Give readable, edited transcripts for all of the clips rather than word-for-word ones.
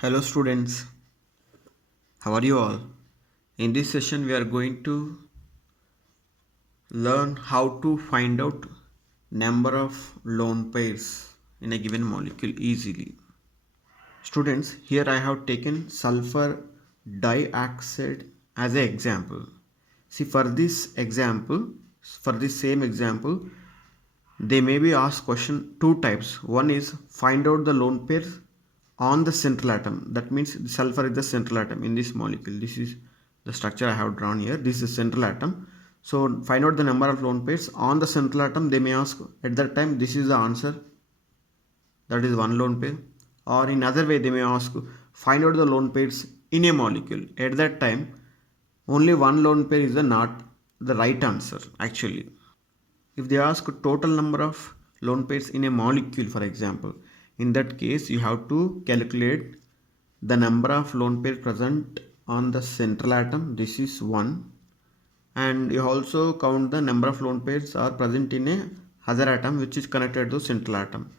Hello students, how are you all? In this session we are going to learn how to find out number of lone pairs in a given molecule easily. Students, here I have taken sulfur dioxide as an example. See, for this example, for this same example, they may be asked question two types. One is find out the lone pairs on the central atom. That means the sulfur is the central atom in this molecule. This is the structure I have drawn here. This is central atom. So find out the number of lone pairs on the central atom. They may ask at that time this is the answer. That is one lone pair. Or in other way they may ask find out the lone pairs in a molecule. At that time only one lone pair is the not the right answer actually. If they ask total number of lone pairs in a molecule, for example, in that case you have to calculate the number of lone pairs present on the central atom. This is 1, and you also count the number of lone pairs are present in a other atom which is connected to central atom.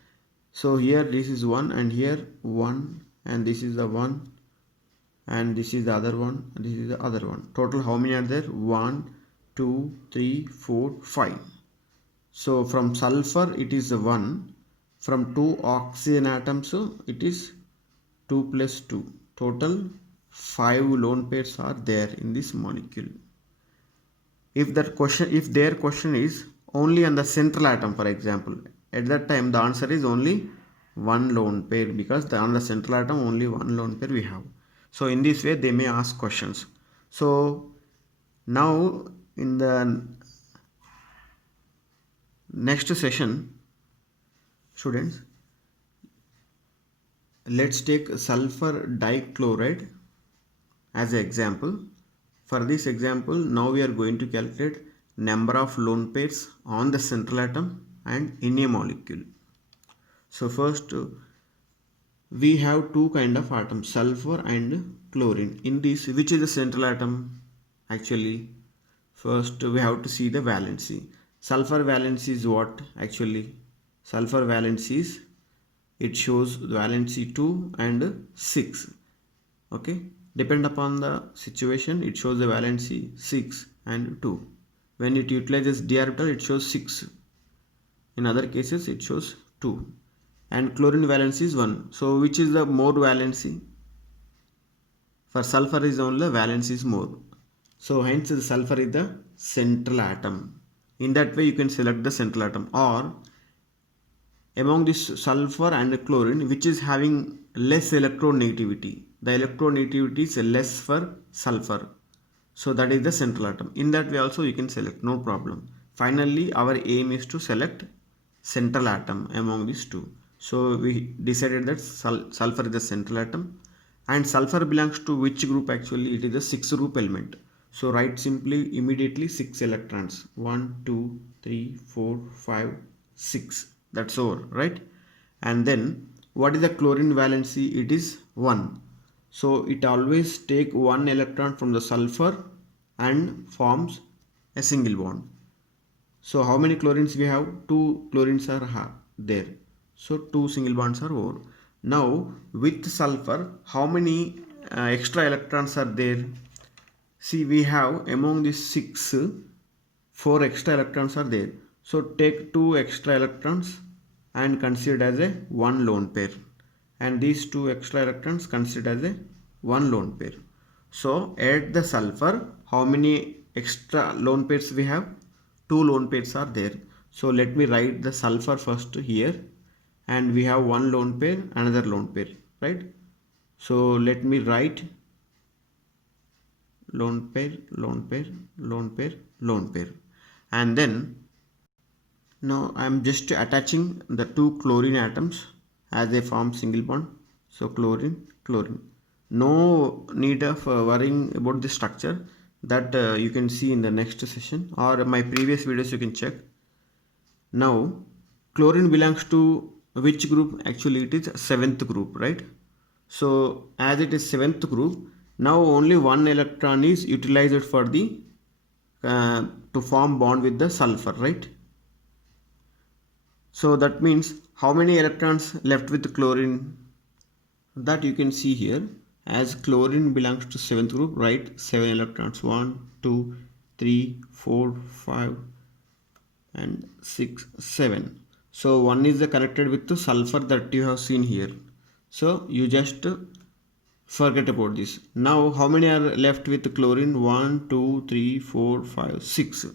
So here this is 1, and here 1, and this is the 1, and this is the other one, and this is the other one. Total how many are there? 1, 2, 3, 4, 5. So from sulfur it is 1, from 2 oxygen atoms it is 2 plus 2. Total 5 lone pairs are there in this molecule. If their question is only on the central atom, for example, at that time the answer is only one lone pair, because on the central atom only one lone pair we have. So in this way they may ask questions. So now in the next session, students, let's take sulfur dichloride as an example. For this example, now we are going to calculate number of lone pairs on the central atom and in a molecule. So first we have two kind of atoms, sulfur and chlorine. In this, which is the central atom? Actually, first we have to see the valency. Sulfur valency is what? Actually, sulfur valency is, it shows valency 2 and 6. Okay, depend upon the situation, it shows the valency 6 and 2. When it utilizes d orbital, it shows 6. In other cases it shows 2. And chlorine valency is 1. So which is the more valency? For sulfur is only valency is more. So hence the sulfur is the central atom. In that way you can select the central atom. Or among this sulfur and chlorine, which is having less electronegativity, the electronegativity is less for sulfur. So that is the central atom. In that way also you can select, no problem. Finally our aim is to select central atom among these two. So we decided that sulfur is the central atom, and sulfur belongs to which group? Actually it is a 6 group element. So write simply immediately 6 electrons, 1, 2, 3, 4, 5, 6. That's all, right? And then what is the chlorine valency? It is 1. So it always take 1 electron from the sulfur and forms a single bond. So how many chlorines we have? 2 chlorines are there. So 2 single bonds are over. Now with sulfur, how many extra electrons are there? See, we have among these 6, 4 extra electrons are there. So take 2 extra electrons and consider as a 1 lone pair. And these 2 extra electrons consider as a 1 lone pair. So add the sulfur, how many extra lone pairs we have? 2 lone pairs are there. So let me write the sulfur first here, and we have 1 lone pair, another lone pair, right? So let me write lone pair, lone pair, lone pair, lone pair, and then now I am just attaching the 2 chlorine atoms as they form single bond. So chlorine, chlorine. No need of worrying about the structure, that you can see in the next session, or my previous videos you can check. Now chlorine belongs to which group? Actually it is 7th group, right? So as it is 7th group, now only 1 electron is utilized for the to form bond with the sulfur, right? So that means how many electrons left with chlorine? that you can see here. As chlorine belongs to 7th group, write 7 electrons, 1 2 3 4 5 and 6 7. So one is connected with the sulfur that you have seen here, so you just forget about this. Now how many are left with chlorine? 1 2 3 4 5 6.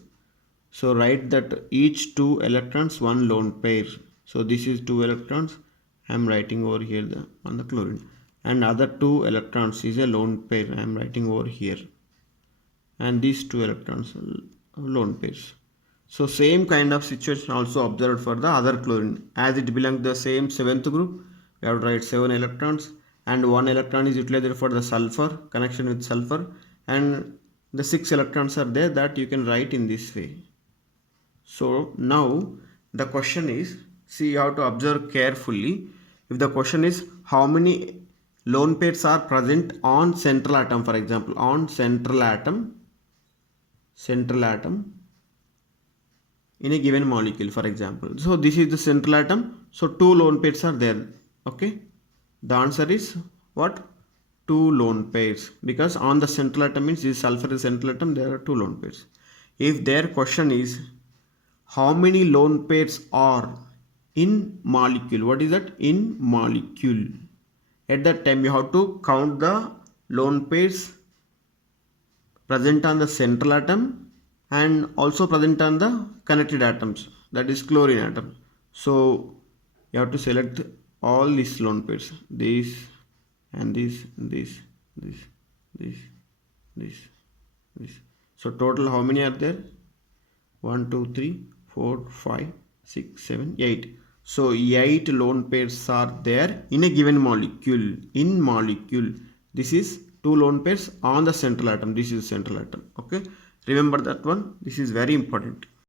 So write that each 2 electrons one lone pair. So this is 2 electrons, I am writing over here on the chlorine, and other 2 electrons is a lone pair, I am writing over here, and these 2 electrons lone pairs. So same kind of situation also observed for the other chlorine. As it belongs to the same 7th group, we have to write 7 electrons, and 1 electron is utilized for the sulfur, connection with sulfur, and the 6 electrons are there that you can write in this way. So now the question is, see, you have to observe carefully. If the question is how many lone pairs are present on central atom, for example on central atom in a given molecule, for example, so this is the central atom, so 2 lone pairs are there. Okay, the answer is what? 2 lone pairs, because on the central atom means this sulfur is central atom, there are 2 lone pairs. If their question is how many lone pairs are in molecule, what is that? In molecule, at that time you have to count the lone pairs present on the central atom and also present on the connected atoms, that is chlorine atom. So you have to select all these lone pairs, this and this. So total how many are there? 1 2 3 4 5 6 7 8. So 8 lone pairs are there in a given molecule. In molecule, this is 2 lone pairs on the central atom, this is central atom. Okay, remember that one, this is very important.